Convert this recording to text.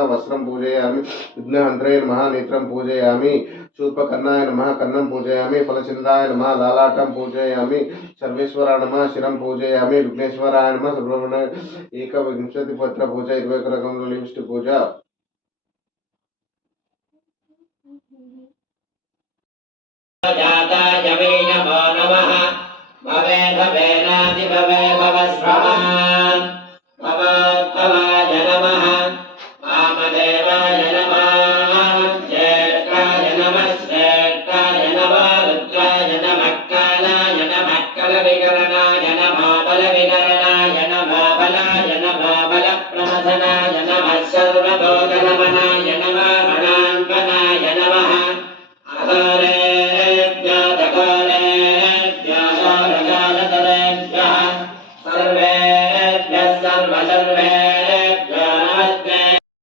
वस्त्रं पूजयामि विघ्नहन्त्रे नमः नेत्रं पूजयामि शूर्पकर्णाय नमः कर्णं पूजयामि फलचन्द्राय नमः लालाटं पूजयामि सर्वेश्वराय नमः शिरं पूजयामि विघ्नेश्वराय नमः सुब्रह्मण्य एकविंशतिपत्र पूजा 21 रकम लिस्ट पूजा जाताय